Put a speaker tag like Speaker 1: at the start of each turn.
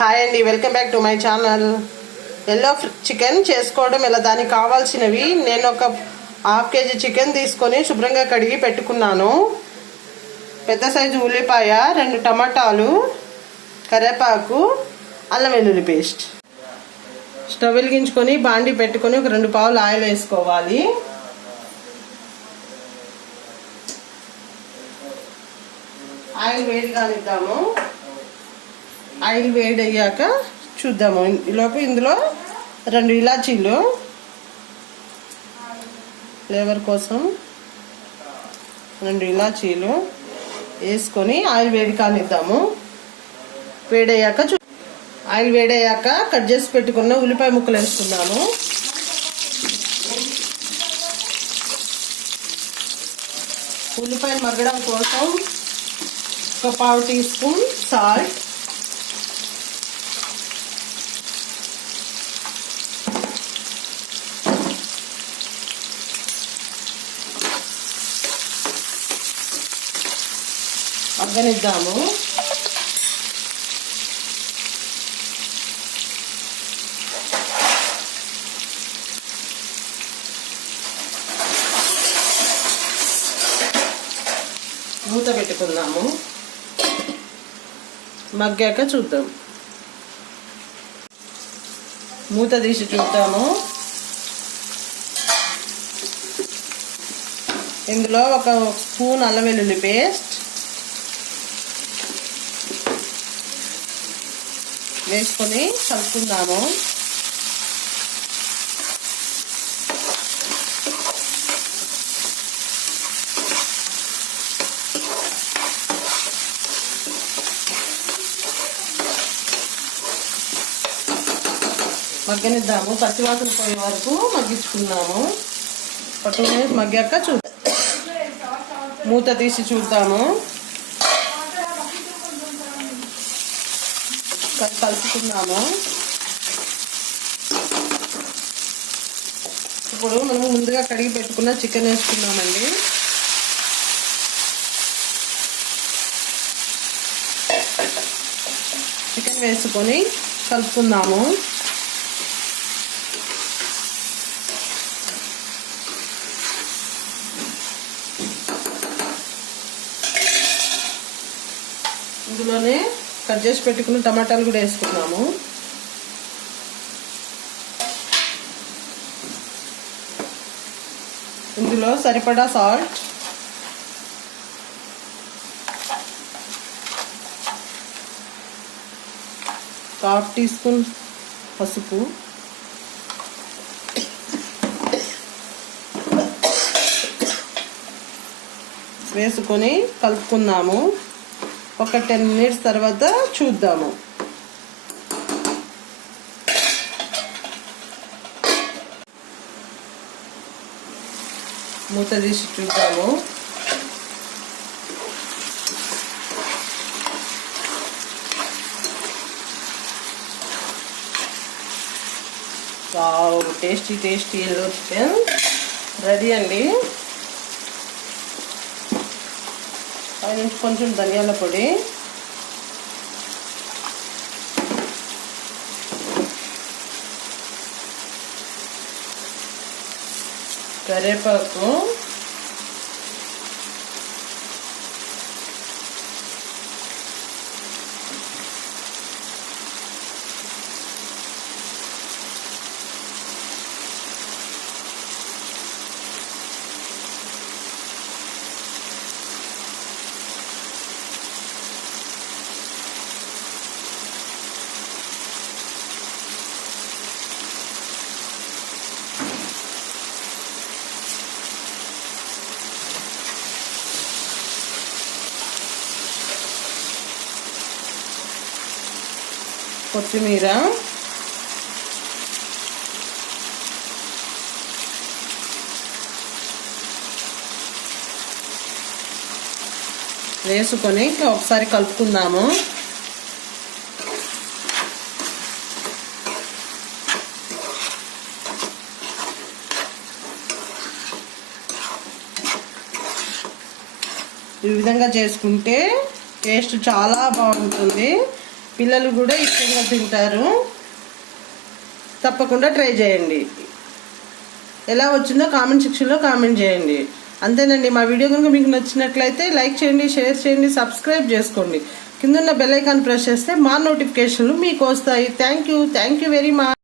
Speaker 1: Hi అండి welcome back to my channel. Yellow chicken చేసుకోవడం ఇలా దానికి కావాల్సినవి నేను ఒక హాఫ్ కేజీ చికెన్ తీసుకొని శుభ్రంగా కడిగి పెట్టుకున్నాను. పెద్ద సైజు ఉల్లిపాయ రెండు టమాటాలు కరివేపాకు అల్లం వెల్లుల్లి పేస్ట్. స్టవ్ వెలిగించుకొని బాండి పెట్టుకొని ఒక రెండు పావులు ఆయిల్ వేసుకోవాలి. ఆయిల్ వేడి కానిద్దాము ఆయిల్ వేడి అయ్యాక చూద్దాము ఈలోపు ఇందులో రెండు ఇలాచీలు ఫ్లేవర్ కోసం రెండు ఇలాచీలు వేసుకొని ఆయిల్ వేడి కానిద్దాము వేడయ్యాక చూ ఆయిల్ వేడయ్యాక కట్ చేసి పెట్టుకున్న ఉల్లిపాయ ముక్కలు వేసుకున్నాము ఉల్లిపాయలు మగ్గడం కోసం ఒక పావు టీ స్పూన్ సాల్ట్ మగ్గనిద్దాము మూత పెట్టుకుందాము. మగ్గాక చూద్దాం. మూత తీసి చూద్దాము. ఇందులో ఒక స్పూన్ అల్లం వెల్లుల్లి పేస్ట్ వేసుకొని కలుపుకుందాము మగ్గనిద్దాము. పచ్చివాసన పోయే వరకు మగ్గించుకుందాము. ఒక టూ మినిట్స్ మగ్గాక చూ మూత తీసి చూద్దాము. కలుపుకున్నాము. ఇప్పుడు మనం ముందుగా కడిగి పెట్టుకున్న చికెన్ వేసుకున్నామండి చికెన్ వేసుకొని కలుపుకుందాము. ఇందులోనే కట్ చేసి పెట్టుకున్న టమాటాలు కూడా వేసుకున్నాము. ఇందులో సరిపడా సాల్ట్. హాఫ్ టీ స్పూన్ పసుపు. వేసుకొని కలుపుకుందాము. ఒక టెన్ మినిట్స్ తర్వాత చూద్దాము. మూత తీసి చూద్దాము. Tasty tasty yellow chicken. Ready అండి. పైనుంచి కొంచెం ధనియాల పొడి. కరివేపాకు. కొత్తిమీర. వేసుకొని ఒకసారి కలుపుకుందాము. ఈ విధంగా చేసుకుంటే టేస్ట్ చాలా బాగుంటుంది. పిల్లలు కూడా ఇష్టంగా తింటారు. తప్పకుండా ట్రై చేయండి. ఎలా వచ్చిందో కామెంట్ సెక్షన్లో కామెంట్ చేయండి. అంతేనండి మా వీడియో కనుక మీకు నచ్చినట్లయితే లైక్ చేయండి షేర్ చేయండి సబ్స్క్రైబ్ చేసుకోండి. కింద ఉన్న బెల్ ఐకాన్ ప్రెస్ చేస్తే మా నోటిఫికేషన్లు మీకు వస్తాయి. Thank you thank you very much